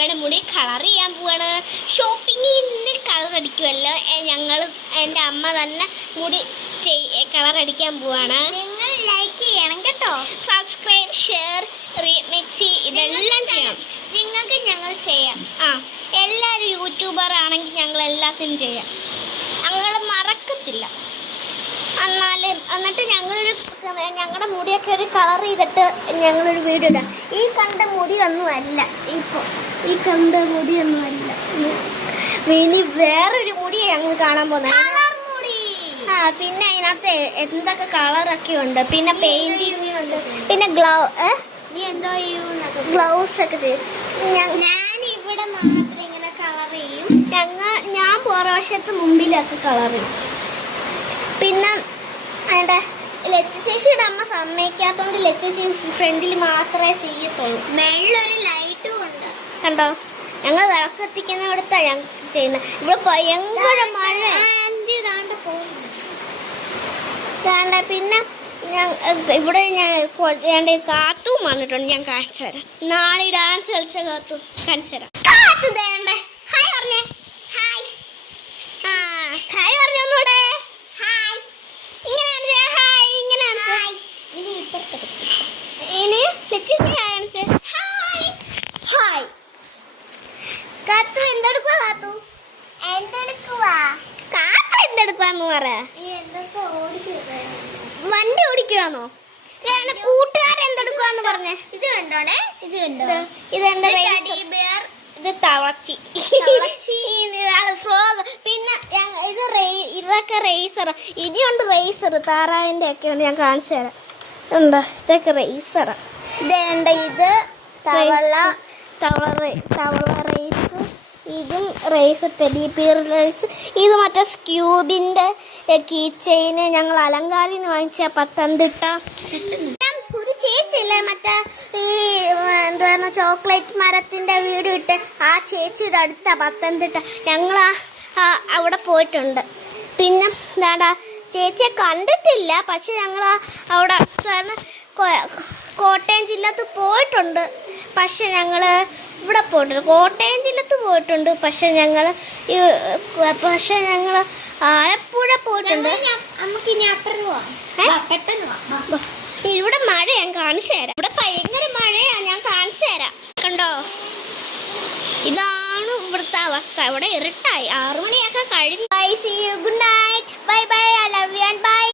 അമ്മയുടെ മുടി കളർ ചെയ്യാൻ പോവാണ്. ഷോപ്പിങ്ങിന് കളർ അടിക്കുമല്ലോ, എൻ്റെ അമ്മ തന്നെ മുടി കളർ അടിക്കാൻ പോവാണ്. നിങ്ങൾ ലൈക്ക് ചെയ്യണം കേട്ടോ. സബ്സ്ക്രൈബ്, ഷെയർ, റീമിക്സ് ഇതെല്ലാം ചെയ്യണം. നിങ്ങൾക്ക് ഞങ്ങൾ ചെയ്യാം. എല്ലാവരും യൂട്യൂബർ ആണെങ്കിൽ ഞങ്ങൾ എല്ലാത്തിനും ചെയ്യാം. ഞങ്ങൾ മറക്കത്തില്ല. എന്നിട്ട് ഞങ്ങളുടെ മുടിയൊക്കെ ഒരു കളർ ചെയ്തിട്ട് ഞങ്ങളൊരു വീഡിയോ ഇടാം. ഈ കണ്ട മുടിയൊന്നുമല്ല, ഈ കണ്ട മുടിയൊന്നുമല്ല. ഇനി വേറൊരു മുടിയാണ് ഞങ്ങൾ കാണാൻ പോകുന്നത്. പിന്നെ അതിനകത്ത് എന്തൊക്കെ കളറൊക്കെ ഉണ്ട്. പിന്നെ പെയിന്റിങ് ഉണ്ട്. പിന്നെ ഗ്ലൗസ് ഒക്കെ ചെയ്യും. ഞാൻ ഇവിടെ മാത്രം ഇങ്ങനെ കളർ ചെയ്യും. ഞാൻ പുറവശത്ത് മുമ്പിലൊക്കെ കളർ ചെയ്യും. പിന്നെ അതിൻ്റെ ലച്ച ചേച്ചിയുടെ അമ്മ സമ്മതിക്കാത്തതുകൊണ്ട് ലച്ച ചേച്ചി ഫ്രണ്ടിൽ മാത്രമേ ചെയ്യത്തുള്ളൂ. മേളിലൊരു ലൈറ്റും ഉണ്ട് കണ്ടോ. ഞങ്ങൾ വിളക്ക് എത്തിക്കുന്നിടത്താണ് ഞങ്ങൾ ചെയ്യുന്നത്. ഇവിടെ ഭയങ്കര മഴ. പിന്നെ ഇവിടെ ഞാൻ കാത്തും വന്നിട്ടുണ്ട്. ഞാൻ കാണിച്ചു തരാം. നാളെ ഡാൻസ് കളിച്ച കാത്തു കാണിച്ചു തരാം. ഹായ് പറഞ്ഞേ. ഹായ് ഹായ് പറഞ്ഞൂടെ. ഇനി കാണിച്ചേ. ഹായ് കാത്തു എന്തെടുക്കുവാ. കാത്തു എന്തെടുക്കുവാന്ന് പറ. വണ്ടി ഓടിക്കുവാന്നോ? കൂട്ടുകാരെന്തെടുക്കുവാന്ന് പറഞ്ഞേ. ഇത് കണ്ടോണേ, ഇത് കണ്ടോ. ഇത് തവളച്ചി. ഫ്രോഗ്. പിന്നെ ഇതൊക്കെ റേസർ. ഇനിയുണ്ട് റേസർ. താറാവിൻ്റെ ഒക്കെ ഉണ്ട്. ഞാൻ കാണിച്ചു തരാം. ഉണ്ടോ, ഇതൊക്കെ റേസറാ. ഇത് തവള റേസ്. ഇതും റേസ്. Teddy bear raise. ഇത് മറ്റേ സ്ക്യൂബിൻ്റെ കീ ചെയിന് ഞങ്ങൾ അലങ്കാരിന്ന് വാങ്ങിച്ച പത്തനംതിട്ട. ഒരു ചേച്ചിയില്ലേ മറ്റേ ഈ എന്തുവാ ചോക്ലേറ്റ് മരത്തിൻ്റെ വീഡിയോ ഇട്ട് ആ ചേച്ചിയുടെ അടുത്ത പത്തനംതിട്ട. ഞങ്ങൾ അവിടെ പോയിട്ടുണ്ട്. പിന്നെ എന്താടാ ചേച്ചിയെ കണ്ടിട്ടില്ല. പക്ഷെ ഞങ്ങൾ അവിടെ കോട്ടയം ജില്ലത്ത് പോയിട്ടുണ്ട്. പക്ഷെ ഞങ്ങൾ ഇവിടെ പോയിട്ടുണ്ട്. കോട്ടയം ജില്ലത്ത് പോയിട്ടുണ്ട്. പക്ഷെ ഞങ്ങൾ ആലപ്പുഴ പോയിട്ടുണ്ട്. നമുക്കിനി അപ്പുറം പോവാം. പെട്ടെന്ന് ഇവിടെ മഴ ഞാൻ കാണിച്ചു തരാം. ഇവിടെ ഭയങ്കര മഴയാ. ഞാൻ കാണിച്ചു തരാം. കണ്ടോ, ഇതാണ് ഇവിടുത്തെ അവസ്ഥ. ഇവിടെ ഇരുട്ടായി. 6 മണിയൊക്കെ കഴിഞ്ഞു. Bye, see you, good night.